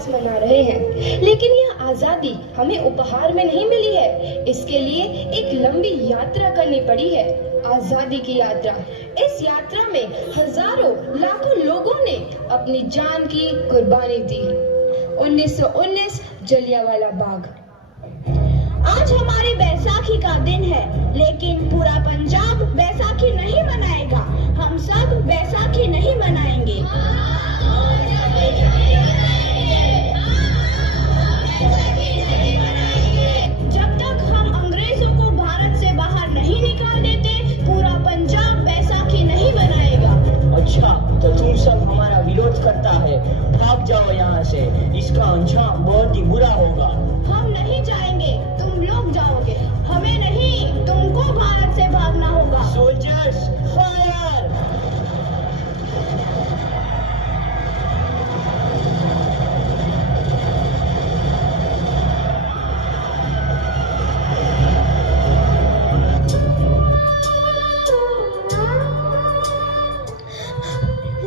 दिवस मना रहे हैं, लेकिन यह आजादी हमें उपहार में नहीं मिली है। इसके लिए एक लंबी यात्रा करनी पड़ी है, आजादी की यात्रा। इस यात्रा में हजारों लाखों लोगों ने अपनी जान की कुर्बानी दी। 1919 जलियांवाला बाग। आज हमारी बैसाखी का दिन है, लेकिन पूरा पंजाब बैसाखी नहीं मनाएगा। हम सब बैसाखी नहीं मनाएंगे। जब तक हम अंग्रेजों को भारत से बाहर नहीं निकाल देते, पूरा पंजाब बैसाखी नहीं मनाएगा। अच्छा, तो तुम सब हमारा विरोध करता है, भाग जाओ यहाँ से। इसका अंजाम बहुत ही बुरा होगा। हम नहीं जाएंगे, तुम लोग जाओगे। हमें नहीं, तुमको भारत से भागना होगा। Soldiers fire!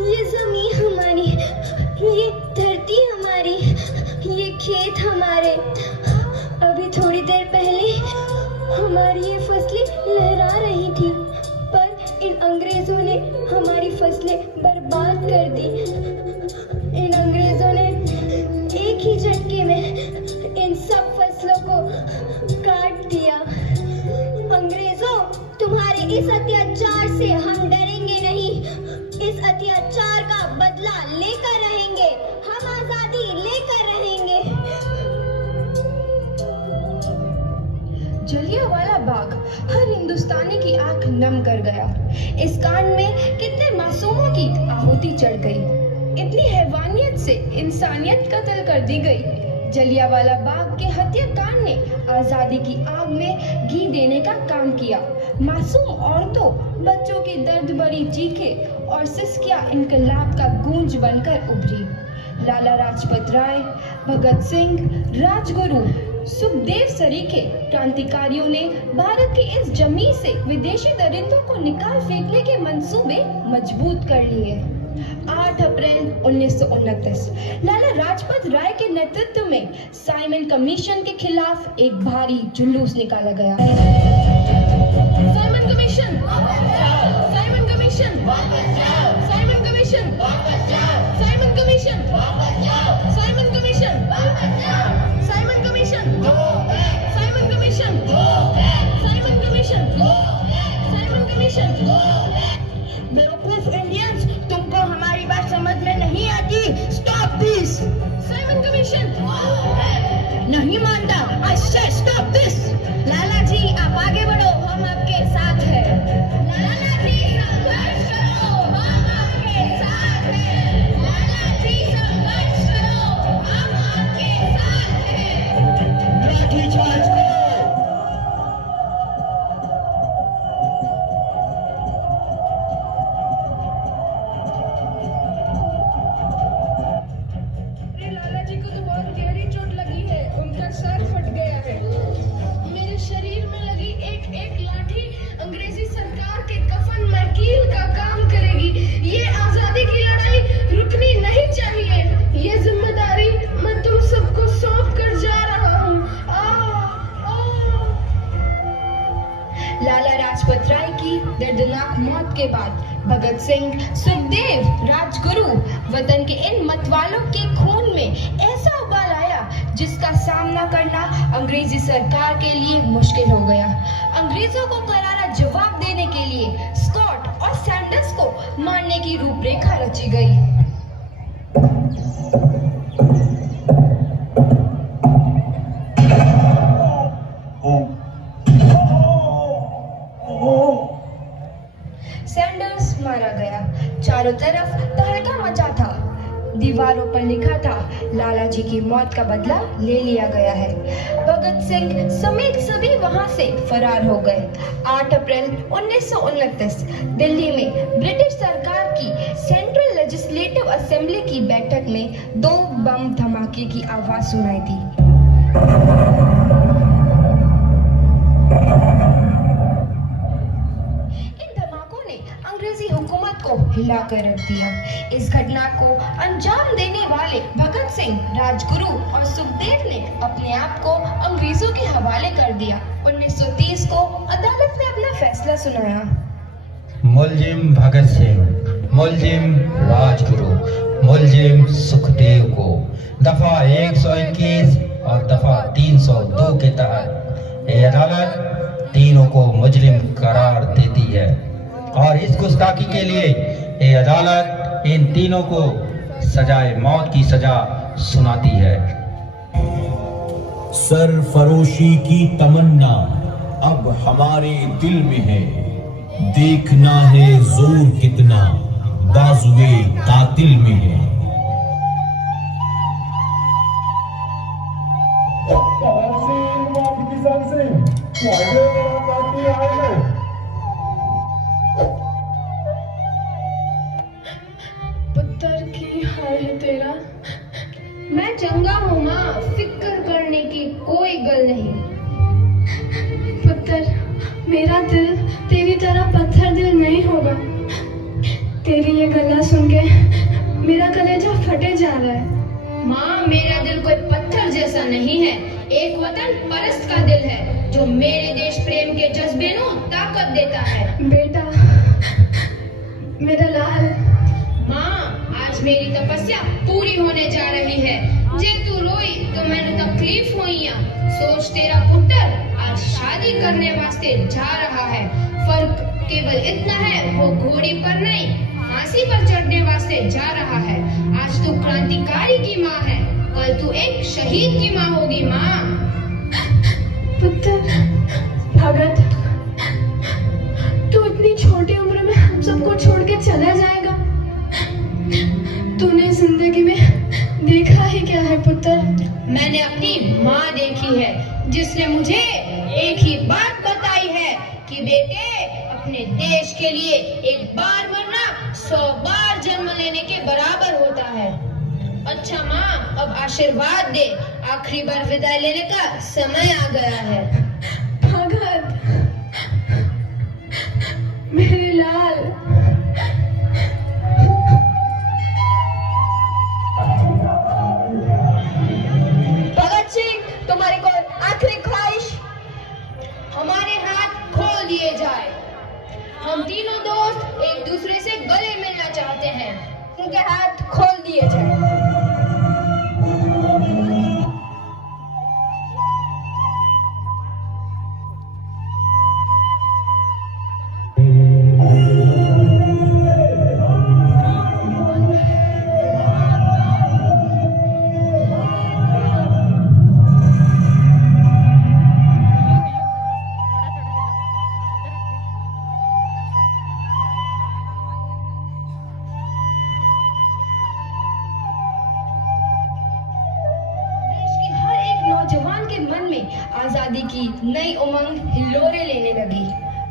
ये जमीन हमारी, ये धरती हमारी, ये खेत हमारे। अभी थोड़ी देर पहले हमारी ये फसलें लहरा रही थी, पर इन अंग्रेजों ने हमारी फसलें बर्बाद कर दी। इन अंग्रेजों ने एक ही झटके में इन सब फसलों को काट दिया। अंग्रेजों, तुम्हारे इस अत्याचार से हम डरेंगे नहीं। इस अत्याचार का बदला लेकर रहेंगे। हम आजादी लेकर रहेंगे। जलियांवाला बाग हर हिंदुस्तानी की आंख नम कर गया। इस कांड में कितने मासूमों की आहुति चढ़ गई। इतनी हैवानियत से इंसानियत कत्ल कर दी गई। जलियांवाला बाग के हत्याकांड ने आजादी की आग में घी देने का काम किया। मासूम औरतों, बच्चों की दर्द भरी चीखें और सिसकियां इनकलाब का गूंज बनकर उभरी। लाला लाजपत राय, भगत सिंह, राजगुरु, सुखदेव सरीखे क्रांतिकारियों ने भारत की इस जमीन से विदेशी दरिंदों को निकाल फेंकने के मंसूबे मजबूत कर लिए। 8 अप्रैल 1929 लाला लाजपत राय के नेतृत्व में साइमन कमीशन के खिलाफ एक भारी जुलूस निकाला गया। Simon commission, Simon commission, Simon commission, Simon commission, Simon commission, Simon commission, Simon commission, Simon commission, Simon commission. बेवकूफ इंडियंस, तुमको हमारी बात समझ में नहीं आती। Stop this. Simon commission. नहीं मानता। आई से स्टॉप दिस। लाला जी, आप आगे बढ़ो, हम आपके साथ हैं। लाला जी, संघर्ष करो, हम आपके साथ हैं। लाला जी, संघर्ष करो, हम आपके साथ हैं। लाठीचार्ज करो। लाला जी को तो बहुत गहरी चोट लगी है, उनका सर फट गया है। मेरे शरीर में लगी एक एक लाठी अंग्रेजी सरकार के कफन मकील का काम करेगी। ये आजादी की लड़ाई रुकनी नहीं चाहिए। ये जिम्मेदारी मैं तुम सबको सौंप कर जा रहा हूँ। लाला लाजपत राय की दर्दनाक मौत के बाद भगत सिंह, सुखदेव, राजगुरु वतन के इन मतवालों के खून में ऐसा उबाल आया जिसका सामना करना अंग्रेजी सरकार के लिए मुश्किल हो गया। अंग्रेजों को करारा जवाब देने के लिए स्कॉट और सैंडर्स को मारने की रूपरेखा रची गई। सैंडर्स मारा गया। चारों तरफ तहलका मचा था। दीवारों पर लिखा था, लाला जी की मौत का बदला ले लिया गया है। भगत सिंह समेत सभी वहां से फरार हो गए। 8 अप्रैल 1929 दिल्ली में ब्रिटिश सरकार की सेंट्रल लेजिस्लेटिव असेंबली की बैठक में 2 बम धमाके की आवाज सुनाई दी। अंग्रेजी हुकूमत को हिलाकर रख दिया। इस घटना को अंजाम देने वाले भगत सिंह, राजगुरु और सुखदेव ने अपने आप को अंग्रेजों के हवाले कर दिया। 1930 को अदालत ने अपना फैसला सुनाया। मुलजिम भगत सिंह, मुलजिम राजगुरु, मुलजिम सुखदेव को दफा 121 और दफा 302 के तहत ये अदालत तीनों को मुजरिम करार देती है और इस गुस्ताखी के लिए ये अदालत इन तीनों को सजाए मौत की सजा सुनाती है। सरफरोशी की तमन्ना अब हमारे दिल में है, देखना है जोर कितना बाजुए कातिल में है। पुत्र की हाल है तेरा। मैं चंगा हूँ माँ, फिक्र करने की कोई गल नहीं। पुत्र, मेरा दिल तेरी तरह पत्थर दिल नहीं होगा। तेरी ये गल्ला सुन के मेरा कलेजा फटे जा रहा है। माँ, मेरा दिल कोई पत्थर जैसा नहीं है, एक वतन परस्त का दिल है जो मेरे देश प्रेम के जज्बे को ताकत देता है। बेटा, मेरा लाल। माँ, आज मेरी तपस्या पूरी होने जा रही है। जे तू रोई तो मैंने तकलीफ हुई। सोच, तेरा पुत्र आज शादी करने वास्ते जा रहा है। फर्क केवल इतना है, वो घोड़ी पर नहीं फांसी पर चढ़ने वास्ते जा रहा है। आज तू क्रांतिकारी की माँ है, कल तू एक शहीद की माँ होगी। माँ, पुत्र भगत, तू इतनी छोटी उम्र में हम सबको छोड़ के चला जाएगा। तूने जिंदगी में देखा ही क्या है पुत्र? मैंने अपनी माँ देखी है जिसने मुझे एक ही बात बताई है कि बेटे, अपने देश के लिए एक बार मरना 100 बार जन्म लेने के बराबर होता है। अच्छा माँ, अब आशीर्वाद दे, आखिरी बार विदाई लेने का समय आ गया है। भगत, मेरे लाल। भगत सिंह, तुम्हारी कोई आखिरी ख्वाहिश? हमारे हाथ खोल दिए जाए। हम तीनों दोस्त एक दूसरे से गले मिलना चाहते हैं। उनके हाथ खोल दिए जाए। नौजवान के मन में आजादी की नई उमंग हिलोरे लेने लगी।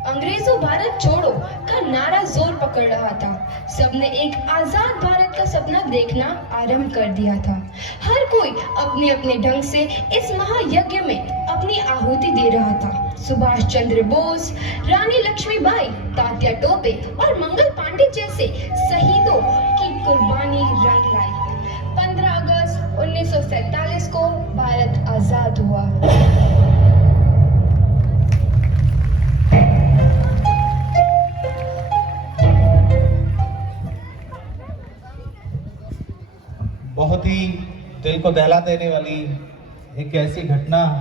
अंग्रेजों भारत छोड़ो का नारा जोर पकड़ रहा था। सबने एक आजाद भारत का सपना देखना आरंभ कर दिया था। हर कोई अपने अपने ढंग से इस महायज्ञ में अपनी आहुति दे रहा था। सुभाष चंद्र बोस, रानी लक्ष्मीबाई, तात्या टोपे और मंगल पांडे जैसे शहीदों की कुर्बानी रंग लाई। 15 अगस्त 1947 को भारत आजाद हुआ। बहुत ही दिल को दहला देने वाली एक ऐसी घटना